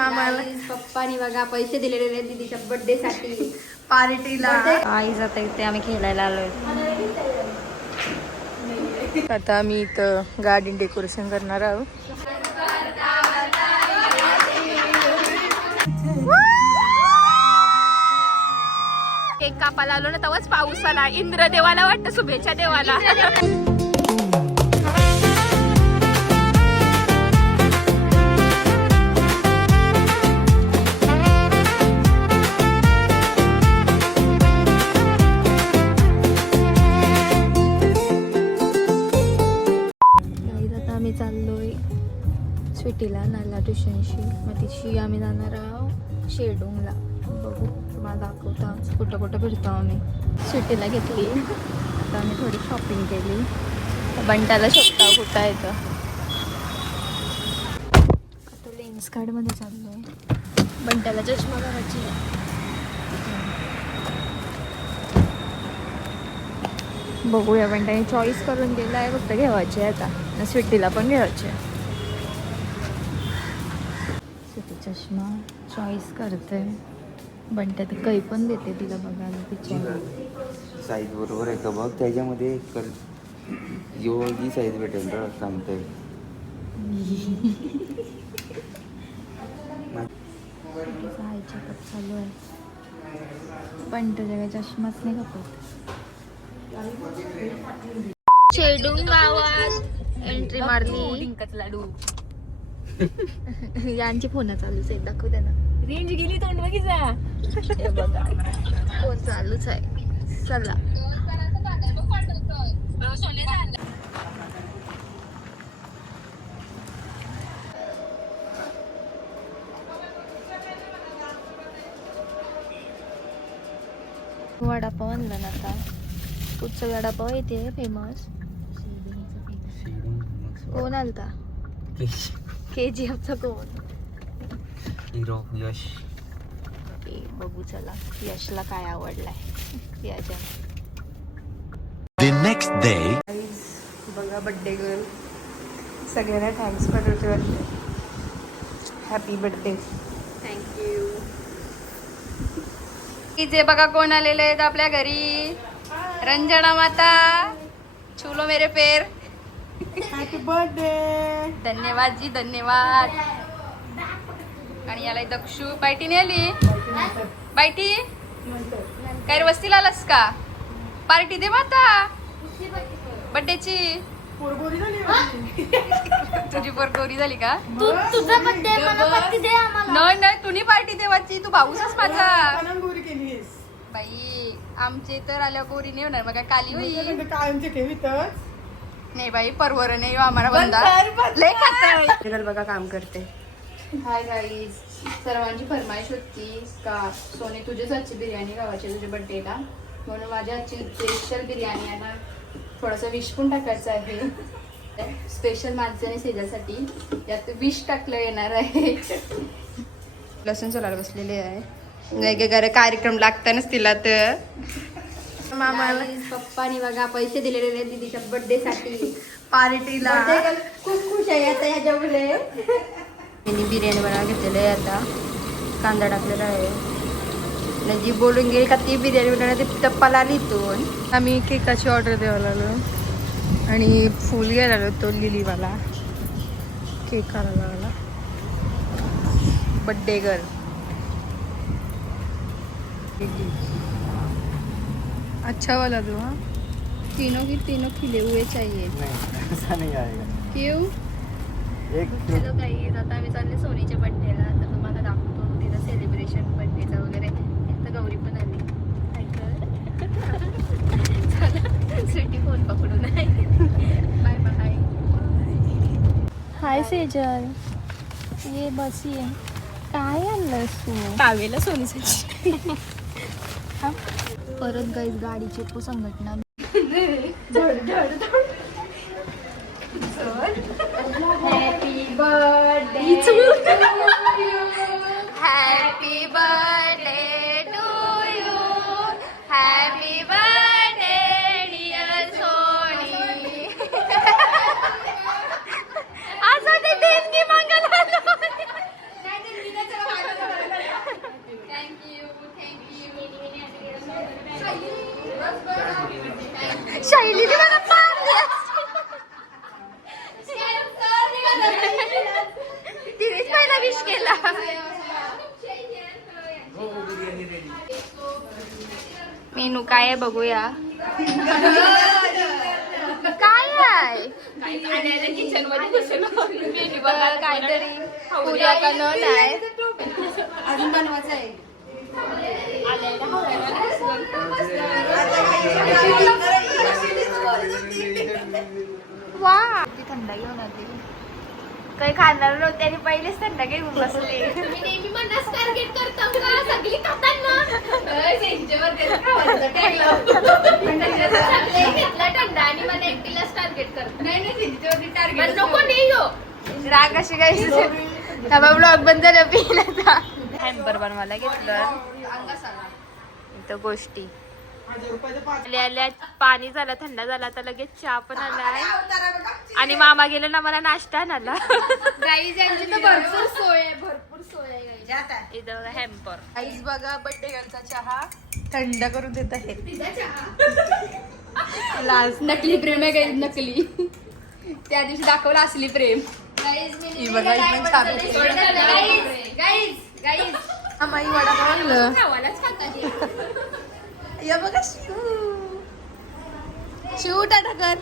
मामाला पप्पानी बघा पैसे दिलेले दीदीच्या बर्थडे साठी पार्टीला. आई जात इथे आम्ही खेळायला आलोय. आता आम्ही इथं गार्डन डेकोरेशन करणार आहोत. केक कापायला आलो ना तेव्हाच पाऊस आला. इंद्रदेवाला वाटतं शुभेच्छा देवाला. आता आम्ही चाललोय स्वीटीला नाला ट्युशनशी. मग तिशी आम्ही जाणार आहोत शेडूंगला. बघू तुम्हाला दाखवतो आज कुठं कुठं फिरतो आम्ही. स्वीटीला घेतली. आता आम्ही थोडी शॉपिंग केली. बंटाला शोधता कुठं येतं. आता लेन्स कार्डमध्ये चाललोय. बंटाला चष्मा करायची. बघूया बंटाने चॉईस करून गेला आहे. फक्त घ्यायची आहे आता. स्वीटीला पण घ्यायची आहे. स्वीटी चष्मा चॉईस करते. बंटा ती काही पण देते तिला बघायला. तिच्या साईज बरोबर आहे का बघ. त्याच्यामध्ये योगी साईज भेटेल तर सांगते. हाय चेकअप चालू आहे. बंटा काही चष्माच नाही खपत. शेडून गावात एंट्री मारली. लाडू यांची फोन चालूच आहे. दाखवते ना. रेंज गेली तोंड बघितला. हे बघा फोन चालूच आहे. चला वडापाव आणला ना आता. कुठचा वडापाव येते फेमस. कोण आलता. KGFचा कोण. हिरो यश. बघू चला यशला काय आवडलाय याच्या. The next day. बघा बर्थडे गर्ल सगळ्यांना थँक्स करते वाटते. Happy birthday. थँक्यू. जे बघा कोण आलेले आहेत आपल्या घरी. रंजना माता छुलो मेरे पैर. Happy birthday. धन्यवाद जी धन्यवाद. आणि याला दक्षू बायटीने आली. बायटी काय वस्तीला आलास का. पार्टी दे माता बर्थडेची. तुझी पोरगोरी झाली का. तुझा बर्थडे मला पार्टी दे आम्हाला. नाही तुनी पार्टी देवाची. तू भाऊसच माझा. बाई आमचे तर आल्या गोरी नाही होणार. मग काय काली होईल. नाही बाई परवर नाही आम्हाला बंदा लय खात. बघा काम करते. Hi guys. सर्वांची फरमाईश होती का सोने तुझ्याच हातची बिर्याणी गावाची तुझ्या बर्थडेला. म्हणून माझ्या हातची स्पेशल बिर्याणी आहे ना. थोडासा विष पण टाकायचा आहे. स्पेशल माझं आणि सेजासाठी यात विष टाकलं येणार आहे. लसूण सोलायला बसलेले आहे. वेगवेगळे कार्यक्रम लागतानाच तिला तर. मामाला पप्पानी बघा पैसे दिलेले दीदीच्या बर्थडे साठी पार्टीला. खूप खुश आहे आता ह्याच्या मुले. मी बिर्याणी बनवायला घेतलेलं आहे. आता कांदा टाकलेला आहे. जी बोलून गेली का ती बिर्याणी बनवणार ती टप्पाला आली इथून. आम्ही केकाची ऑर्डर द्यायला आलो आणि फुल घ्यायला आलो. तो लिलीवाला केक करायला आला. Birthday girl. अच्छा वाला दो. हाँ तीनों की तीनों खिले हुए चाहिए. नहीं ऐसा नहीं आएगा. क्यों. एक हॅलो काही आता आम्ही चालले सोनीच्या बर्थडेला. तर तुम्हाला दाखवतो तिथं सेलिब्रेशन बर्थडेचं वगैरे. तर गौरी पण आली. स्वीटी फोन पकडून आहे. Bye bye. हाय सेजल. ये बस ये. काय आणलंस तू. टावेला सोनीसाठी. परत गाईज गाडीची संघटना. Happy birthday happy birthday to you. Happy birthday dear Soni. आज होते देणगी मागायला. शैलीने मला मारलं. तिनेच पहिला विश केला. मेनू काय आहे बघूया. काय आहे किचन मध्ये बसलो मेनू बघा काहीतरी पुऱ्या का नन आहे. अजून बनवायचं आहे. वा ती थंड घेऊन आली. काही खाणार नव्हते आणि पहिलेच थंड घेऊन बसले. तुम्ही नेहमी मनास टार्गेट करता का सगळी खाताना घेतला थंडा आणि मला एकटीलाच टार्गेट करतो. पण नको नाही हो. राग अशी काही ब्लॉग बंद झाला पिण्याचा. हॅम्पर बनवायला घेतलं इथं गोष्टी आल्या पाणी झालं थंड झाला तर लगेच चहा पण आलाय आणि मामा गेले ना मला नाश्ता आणायला. गाईज यांची तर भरपूर सोय आहे, भरपूर सोय आहे. इथं हॅम्पर आईस बघा बर्थडे गर्लचा चहा थंड करून देत आहे. नकली प्रेम आहे गाईज, नकली. त्या दिवशी दाखवलं असली प्रेम. ही बघा ही पण छान होती. गाईज आम्ही वडापाव आणलं. खावालाच खाता या बघा शिव टाटा कर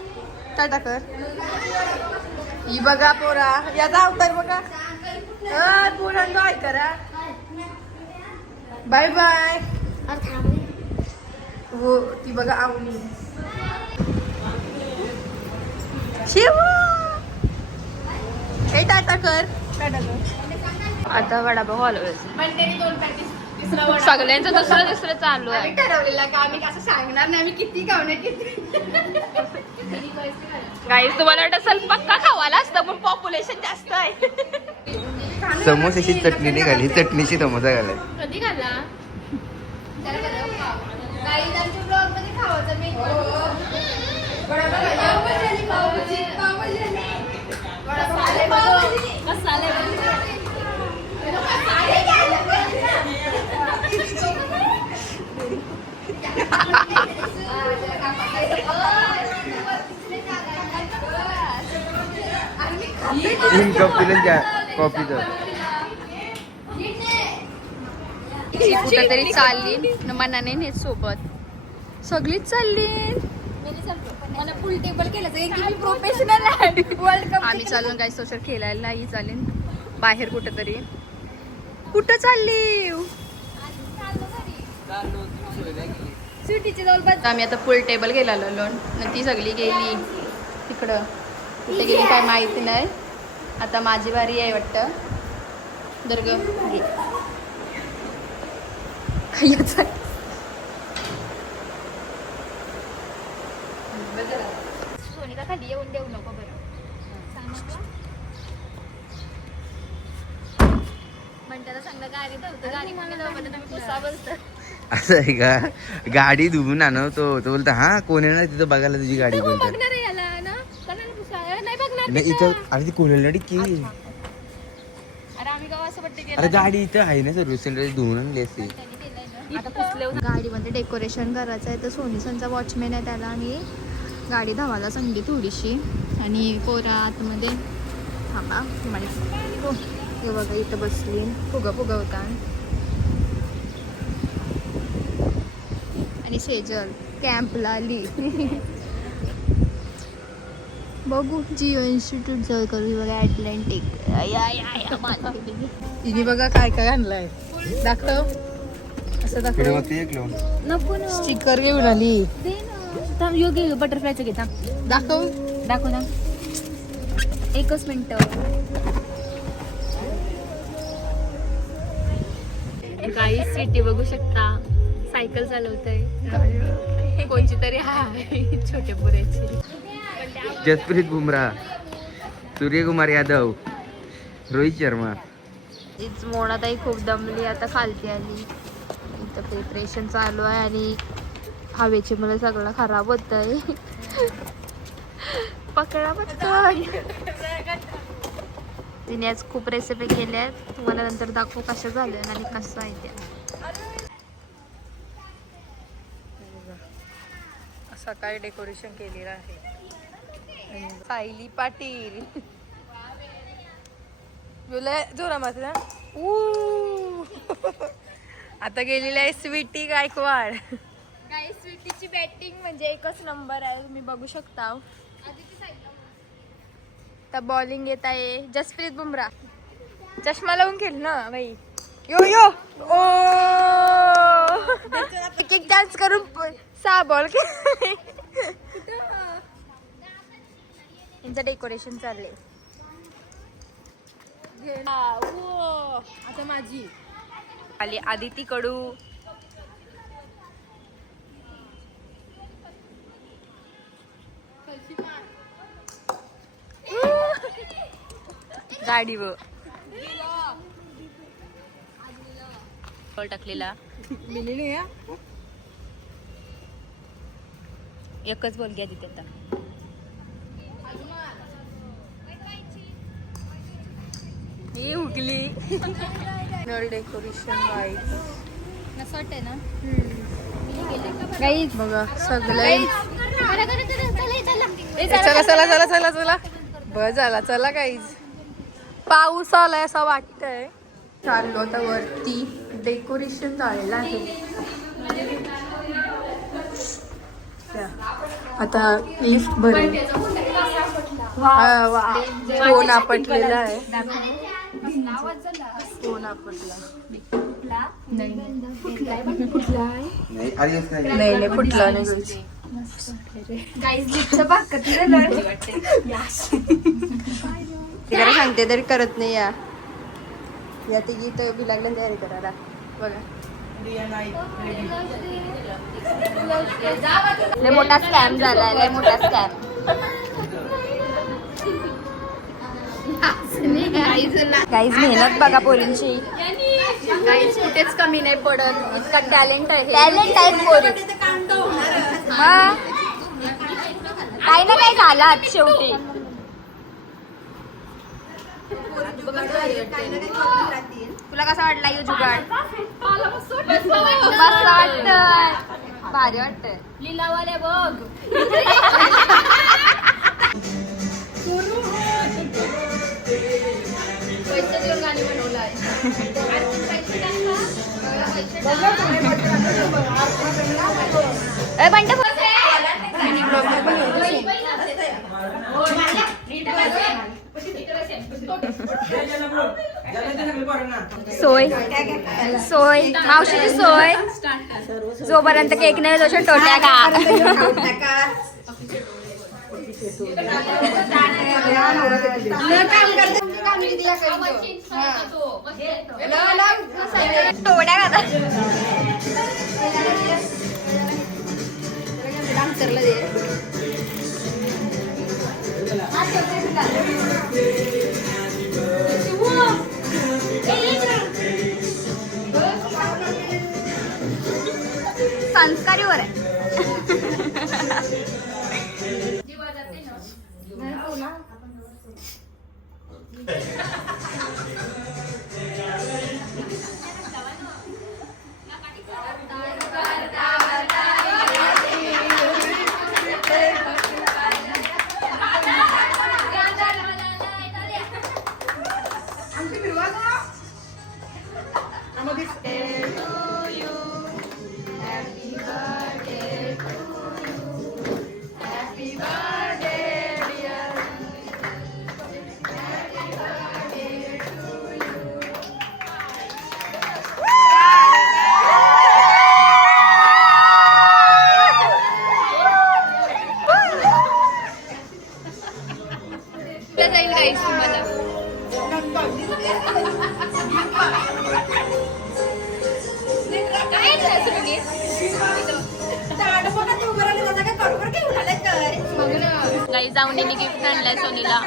टाटा कर. ही बघा पोरा याचा अवतार बघा. पोरांनो काय करा. Bye bye. हो ती बघा आवली शिव. हे टाटा कर टाटा कर. आता वडापाव हलवायचं. सगळ्यांचं दुसरं चालू आहे. ठरवलेला का आम्ही असं सांगणार नाही, आम्ही किती खावणार किती. गाईस तुम्हाला वाटत असेल पक्का खावाला असतं पण पॉप्युलेशन जास्त आहे. समोसाची चटणी नाही घाली, चटणीची समोसा घालाय. कधी घाला गाईज आमच्या ब्लॉग मध्ये खावायचं मी. तीन कप पिलं कॉफीचं. कुठं तरी चालली मनाने नेत सोबत सगळीच चालली. मला फुल टेबल केलं तर प्रोफेशनल आहे. वर्ल्ड कप आम्ही चालून काही सोशल खेळायला नाही चालेल बाहेर कुठं तरी. कुठं चालली सुटीची जवळपास. आम्ही आता फुल टेबल गेलेलो लोन ती सगळी गेली तिकडं. कुठे गेली काय माहिती नाही. आता माझी बारी आहे वाटतं. दर्ग घे याचा सोनीला खाली येऊन देऊ नको बरं. म्हणताना सांगलं गाडी धरतो गाडी मागे जाऊ तुम्ही पुसा बसतं. असं आहे का? गाडी धुवून आणवतो तो बोलतो हा कोण येणार तिथं बघायला तुझी गाडी कोणतं. बघणार आहे याला ना कोणाला पुसा नाही बघणार नाही इथं. अरे ती कोल्हाडी की. अरे आम्ही गाव असं वाटतं अरे गाडी इथं आहे ना सर्व्हिस सेंटर धुवून आणली असते. आता पुसले गाडीमध्ये डेकोरेशन करायचं आहे तर सोनी संचा वॉचमॅन आहे त्याला आम्ही गाडी धावायला सांगली थोडीशी. आणि पोरा आतमध्ये थांबा हो हे बघा इथं बसली फुगा होता. आणि सेजल कॅम्पला आली. बघू जिओ इन्स्टिट्यूट जवळ करू बघा अटलांटिक. तिने बघा काय काय आणलंय दाखव. असं दाखव. नको ना स्टिकर घेऊन आली. योग्य बटरफ्लायचं घेता दाखव ना. एकच मिनिट. काही सिटी बघू शकता. सायकल चालवतय कोणची तरी आहे छोटे पुरेची. जसप्रीत बुमराह, सूर्यकुमार यादव, रोहित शर्मा. तीच मोनाताई खूप दमली आता खालती आली. इथं प्रिपरेशन चालू आहे आणि हवेची मला सगळं खराब होत आहे. पकडा पटकन. तिने आज खूप रेसिपी केल्या तुम्हाला नंतर दाखवू कशा झाल्या आणि कसं आहे त्या. असं काय डेकोरेशन केलेलं आहे. सायली पाटील जोरा मात्र आता गेलेली आहे स्वीटी गायकवाड. काही स्वीटीची बॅटिंग म्हणजे एकच नंबर आहे, तुम्ही बघू शकता. तर बॉलिंग येत आहे जसप्रीत बुमराह. चष्मा लावून खेळ ना बाई. यो यो ओ एक डान्स करून 6 बॉल यांचं डेकोरेशन चाललंय. आता माझी आली आदिती कडू. गाडीवर बॉल टाकलेला. एकच बॉल घ्या तिथे आता. मी हुकली. नळ डेकोरेशन वाईट असं वाटतंय ना. गाईज बघा सगळं. चला चला चला चला चला बस झाला. चला गाईज पाऊस आलाय असं वाटतंय. चाललो आता वरती. डेकोरेशन झालेलं आहे. आता लिफ्ट भरेल. फोन आपटलेला आहे. फोन आपटला नाही नाही फुटला नाही. तिला सांगते तरी करत नाही. या ते गीत लागलं तयारी करायला बघा. लय मोठा स्कॅम झालाय, लय मोठा स्कॅम. काहीच मेहनत बघा पोरींची. काहीच कुठेच कमी नाही पडत. इतका टॅलेंट आहे. टॅलेंट आहे पोरी. काही ना काही झालं आज शेवटी. तुला कसा वाटला यो जुगाड? मस्त वाटत. भारी वाटत. लिलावाले बघ. पैसे देऊन गाणी बनवलं आहे. सोय सोय मावशीची सोय. जोपर्यंत केक नाही तोपर्यंत टोट्या का. टोड्या का संस्कारीवर आहे. काही जाऊन गिफ्ट आणलाय सोनीला.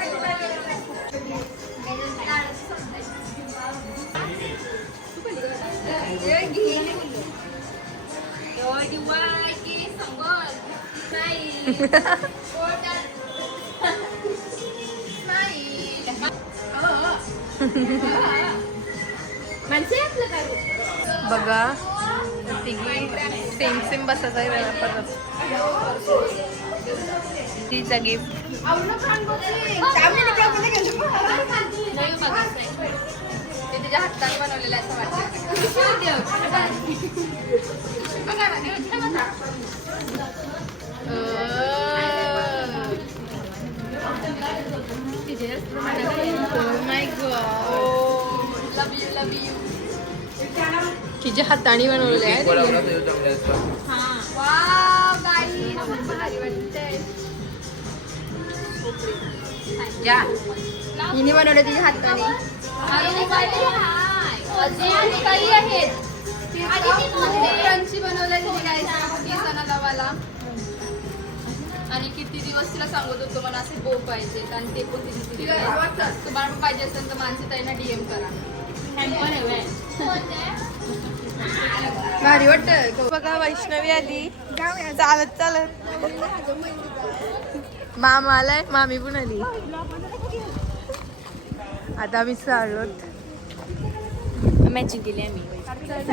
बघा तिघी सेम सेम बसत आहे परत तिचा गिफ्ट तिच्या हाताने बनवलेलं असं तिच्या हाताने बनवलेलं आहे हिने बनवलं तिच्या हाताने. बनवलं सणाला आणि किती दिवस तिला सांगत होतो मला असे बो पाहिजे आणि ते पण तिने तुम्हाला पाहिजे असेल तर मानसी ताईंना DM करा. भारी वाटत. बघा वैष्णवी आली चालत चालत मामा आलाय मामी पण आली आता आम्ही चाललो मॅचिंग केली आम्ही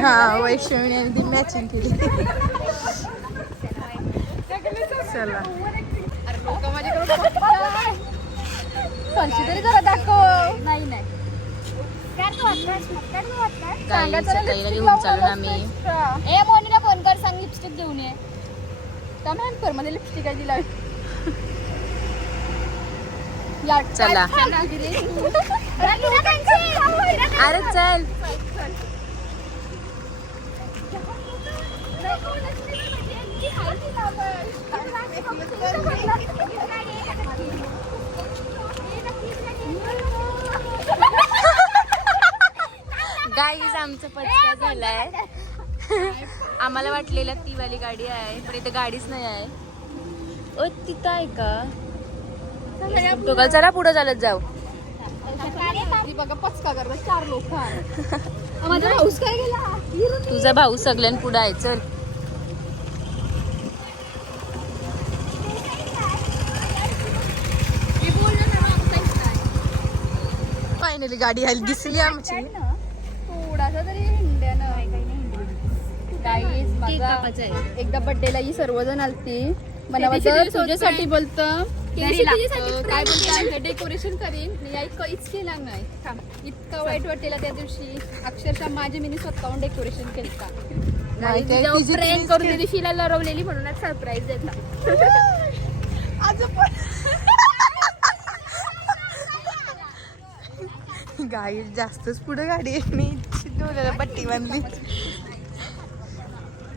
हा वैष्णवीने आणि ती मॅचिंग केली चला तरी जरा दाखव. नाही ताईला घेऊन चाललो आम्ही. ए मोनीला फोन कर सांग लिपस्टिक घेऊन ये. का हॅम्पर मध्ये लिपस्टिक आहे दिला. चला अरे चल गाईज आमचं पचका झालाय. आम्हाला वाटलेलं ती वाली गाडी आहे पण इथे गाडीच नाही आहे. ओ तिथं आहे का तो चला पुढे चालत जाऊ. बघा पचका करतात 4 लोक. माझा हाऊस काय गेला. तुझा भाऊ सगळ्यां पुढे आहे. चल फायनली गाडी आली दिसली आमची. थोडासा तरी हिंड्यानं. एकदा बर्थडेला ही सर्वजण आलती. मला वाटतं तुझ्यासाठी बोलतं काय बोलते डेकोरेशन करीन. मी काहीच केलं नाही. इतकं वाईट वाटेल त्या दिवशी. अक्षरशः माझे मी स्वतःहून डेकोरेशन केलं का फ्रेंड करून दिवशीला लरवलेली म्हणूनच सरप्राईज देता. गाडी जास्तच पुढे गाडी आहे. मी डोळ्याला पट्टी बांधली.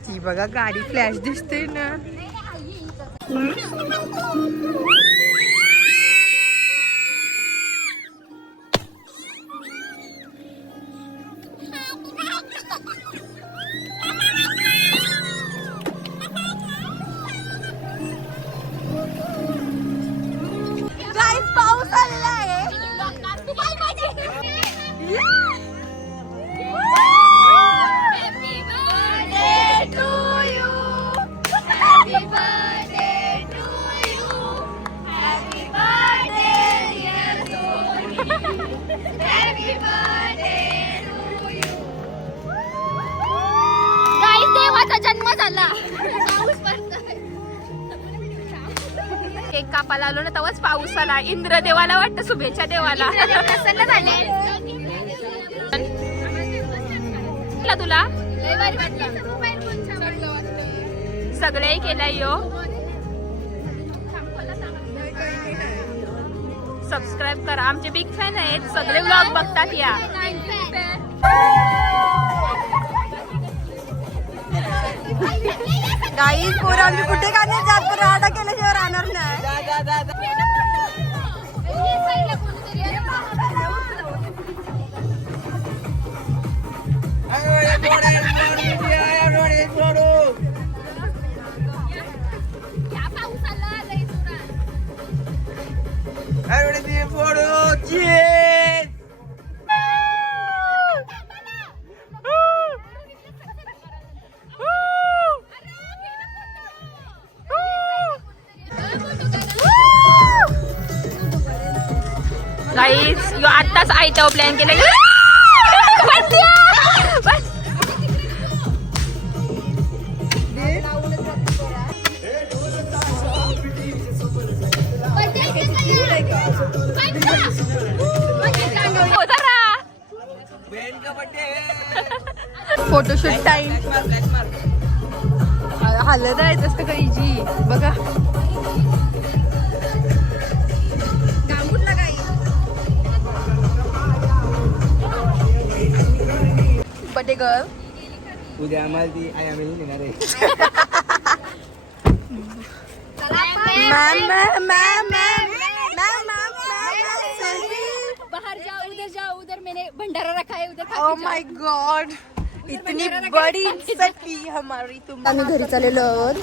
ती बघा गाडी फ्लॅश दिसते ना. पाऊस आलेला आहे. देवाचा जन्म झाला. केक कापायला आलो ना तेव्हाच पाऊस आला. इंद्रदेवाला वाटतं शुभेच्छा देवाला. प्रसन्न झाले तुला सगळे केलंय यो. सबस्क्राईब करा. आमचे बिग फॅन आहेत. सगळे व्लॉग बघतात या. गाईज पोरं आमची कुठे का नाही जात. पण राडा केल्याशिवाय राहणार नाही. गाईज यो आत्ताच आयता प्लॅन केलं. Photoshoot time. हलत आहे तसं काही जी बघा. बटे गर्ल उद्या आम्हाला ती आई आम्ही येणार आहे. बाहर जाओ उधर मैंने भंडारा रखा है उधर. ओ माय गॉड, इतनी बड़ी इज्जत की हमारी तुम. आम्ही घरी चाललेलो आहोत.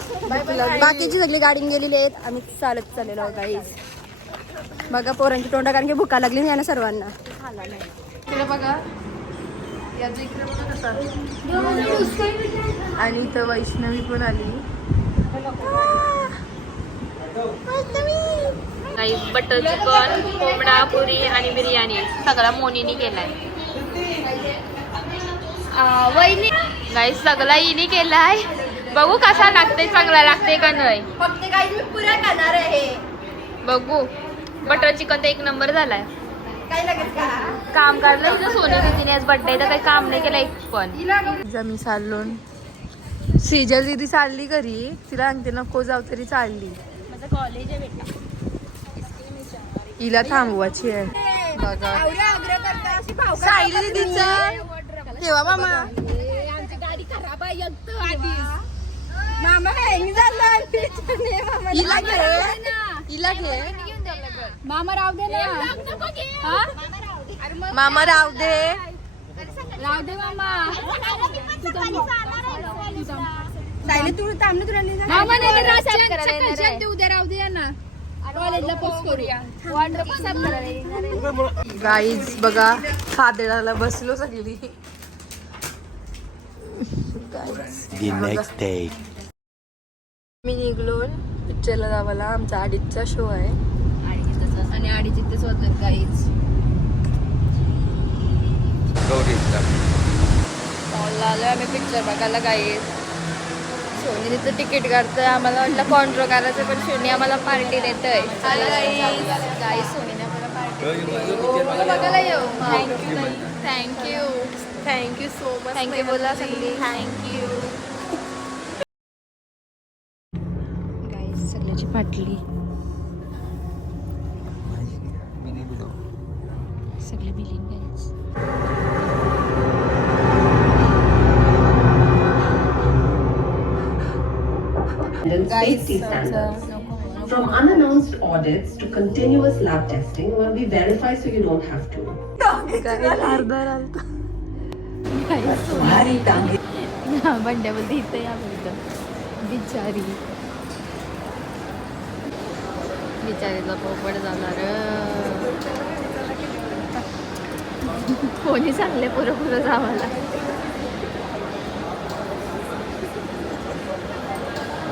बाकीची सगळी गाडीने गेलेली आहेत. आम्ही चालत चाललेलो आहोत गाईज. बघा पोरांची तोंडा कारण की भुका लागली नाही ना सर्वांना. इकडे बघा, याचं इकडे बघा कसा. आणि इथं वैष्णवी पण आली. बटर चिकन, कोंबडा, पुरी आणि बिर्याणी सगळा मोनीने केलाय. वहिनी गाईस सगळा हिने केलाय. बघू कसा लागते, चांगला लागते का नाही फक्त गाईज मी पुऱ्या खाणार आहे. बघू. बटर चिकन तर एक नंबर झालाय. काय लागेल का काम काढलं तिथं सोनी दीदीने आज बर्थडे तर काही काम नाही केलं एक पण. मी चाललो. सेजल दीदी चालली घरी, तिला सांगते नको जाऊ तरी चालली. माझं कॉलेज आहे बेटा. हिला थांबवायची आहे बघा. सायली दीदीचं ठेवा मामा. आमची गाडी खराब आहे आधीच. मामा हँग झाला. हिला घे, हिला घे. मामा राहू दे ना. मामा राहू दे. राहू दे मामा. सायली तू थांब ना, तुला नाही जाणार. मामा नाही उद्या राहू दे ना. कॉलेजला पोस्ट करूया. गाईज बघा, खादेडाला बसलो सगळी. The next day. मी निघलो पिक्चरला जावाला. आमचा अडीचचा शो आहे आणि अडीच इथेच होतात गाईज. मॉलला आलो आम्ही पिक्चर बघायला. गाईज सोनी तिथं तिकीट काढतोय. आम्हाला वाटलं कॉन्ट्रो करायचं पण सोनी आम्हाला पार्टी देतोय. गाईज सोनीने आम्हाला पार्टी बघायला येऊ. Thank you thank you so much. Thank you बोला सगळी. थँक्यू. गाईज सगळ्याची फाटली. सगळे billing guys. Safety standards. From unannounced audits to continuous lab testing, where we verify so you don't have to. बंड्या बोलते इथं या बोलतं. बिचारी बिचारीचा पोपट जाणार. कोणी सांगले पुरं जावाला.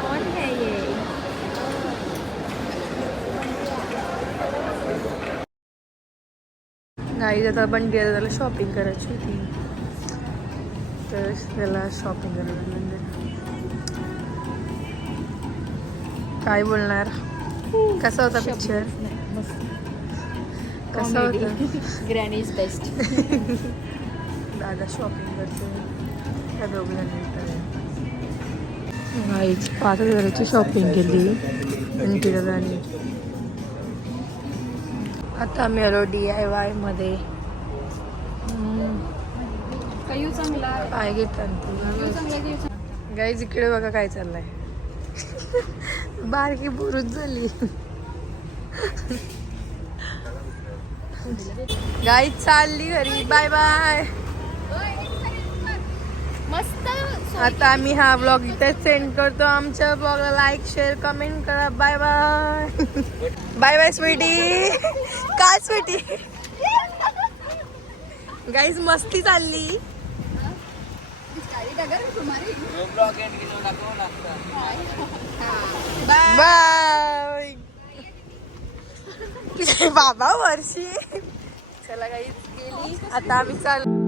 कोण है ये. गाईज आता पण गेलं, त्याला शॉपिंग करायची होती तर त्याला शॉपिंग करायला म्हणजे काय बोलणार. कसा होता पिक्चर? कसा होता? Granny is best. दादा शॉपिंग करतो त्या दोघांनी. गाईज 5,000ची शॉपिंग केली आणि तिला झाली. आता आम्ही आलो DIY मध्ये. काही चांगला काय घेतात गाईज. इकडे बघा काय चाललंय. बारकी बुरुज झाली. गाईज चालली घरी. Bye bye. मस्त. आता आम्ही हा ब्लॉग इथे सेंड करतो. आमच्या ब्लॉगला लाईक शेअर कमेंट करा. Bye bye. Bye bye sweetie. काय स्वीटी. गाईज मस्ती चालली. बाय. बाबा वर्षी. चला गाईज गेली. आता आम्ही चालू.